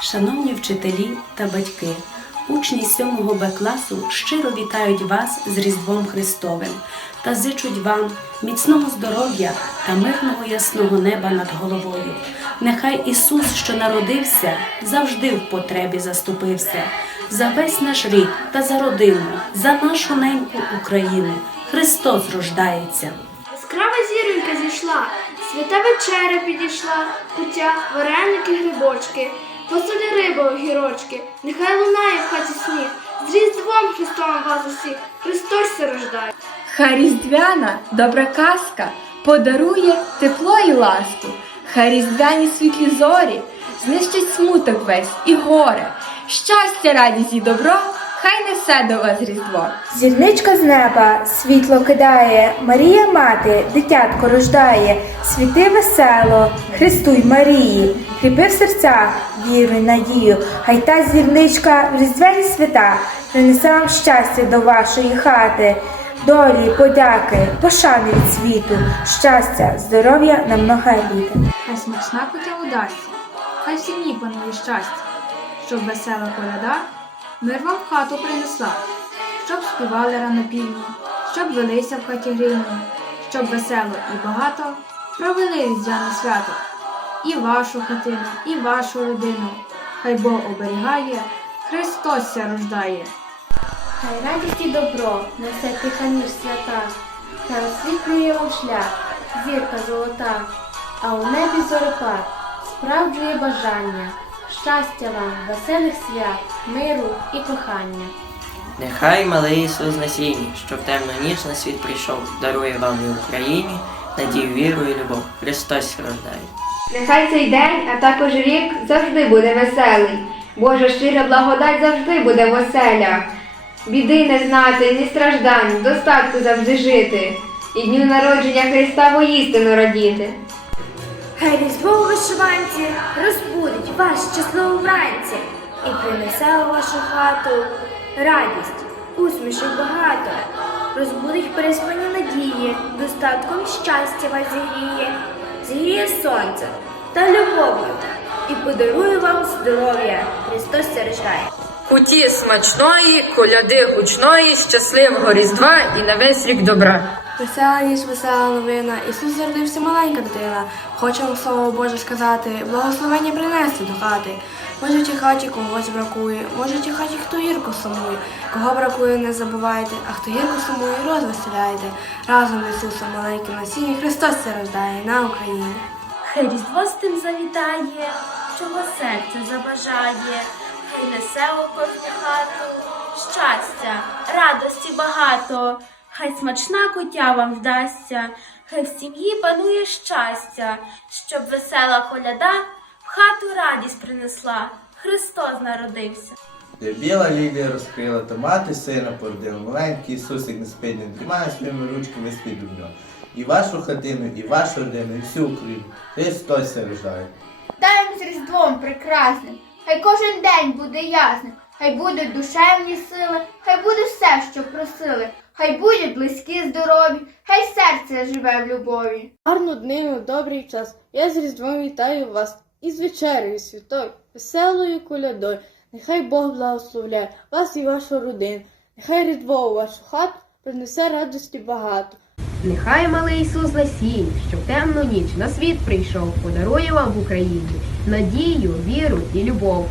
Шановні вчителі та батьки, учні 7 Б класу щиро вітають вас з Різдвом Христовим та зичуть вам міцного здоров'я та мирного ясного неба над головою. Нехай Ісус, що народився, завжди в потребі заступився за весь наш рід та за родину, за нашу неньку Україну. Христос рождається. Яскрава зіронька зійшла, свята вечеря підійшла, куття, вареники, грибочки, посуди риби огірочки, нехай лунає в хаті сніг. з Різдвом Христом вас усіх, Христос се рождає. Хай різдвяна добра казка подарує тепло і ласку. Хай різдвяні світлі зорі знищать смуток весь і горе. Щастя, радість і добро, хай несе до вас різдво. Зірничка з неба світло кидає, Марія мати, дитятко рождає, світи весело, Христуй Марії, кріпи в серцях віру й надію, хай та зірничка в різдвяні свята принесе вам щастя до вашої хати, долі, подяки, пошани від світу, щастя, здоров'я на много літ. Хай смачна кутя удасться, хай в сім'ї панує щастя, щоб весела коляда мир вам в хату принесла, щоб співали рано півні, щоб велися в хаті гривні, щоб весело і багато провели різдвяне свято. І вашу хатину, і вашу родину. Хай Бог оберігає, Христос ся рождає. Хай радість і добро несе тиха ніж свята, хай освітлює вам шлях, зірка золота, а у небі зоропад справджує бажання, щастя вам, веселих свят, миру і кохання. Нехай малий Ісус на сіні, що в темну ніч на світ прийшов, дарує вам і Україні, надію, віру і любов. Христос рождає. Нехай цей день, а також рік завжди буде веселий. Божа щира благодать завжди буде в оселях. Біди не знати, ні страждань, в достатку завжди жити. І дню народження Христа воістину радіти. Хай різдво у вишиванці розбудить вас щасливо вранці і принесе у вашу хату радість, усмішок багато, розбудить переспані надії, достатком щастя вас зігріє, зігріє сонце та любов'ю і подарує вам здоров'я. Христос рождає. Куті смачної, коляди гучної, щасливого Різдва і на весь рік добра. Весела ніж, весела новина, Ісус зародився маленька дитина. Хочемо слово Боже сказати, благословення принести до хати. Може, в тій хаті когось бракує, може, в тій хаті хто гірко сумує. Кого бракує, не забувайте, а хто гірко сумує, розвеселяйте. Разом з Ісусом маленьким на сіні Христос це рождає на Україні. Хай різдво з тим завітає, чого серце забажає, хай несе у кожну хату щастя, радості багато, хай смачна кутя вам вдасться, хай в сім'ї панує щастя, щоб весела коляда в хату радість принесла. Христос народився. Де біла лілія розкрила, то мати сина породила. Маленький Ісусик не спить, не тримає своїми ручками спить у нього. І вашу хатину, і вашу родину, і всю Україну. Христос рождає. Даєм з Різдвом прекрасним, хай кожен день буде ясним, хай буде душевні сили, хай буде все, що просили, хай будуть близькі здорові, хай серце живе в любові. Гарну днину, добрий час. Я з Різдвом вітаю вас із вечерею святою, веселою колядою. Нехай Бог благословляє вас і вашу родину. Нехай Різдво у вашу хату принесе радості багато. Нехай малий Ісус на сіні, що в темну ніч на світ прийшов, подарує вам в Україні надію, віру і любов.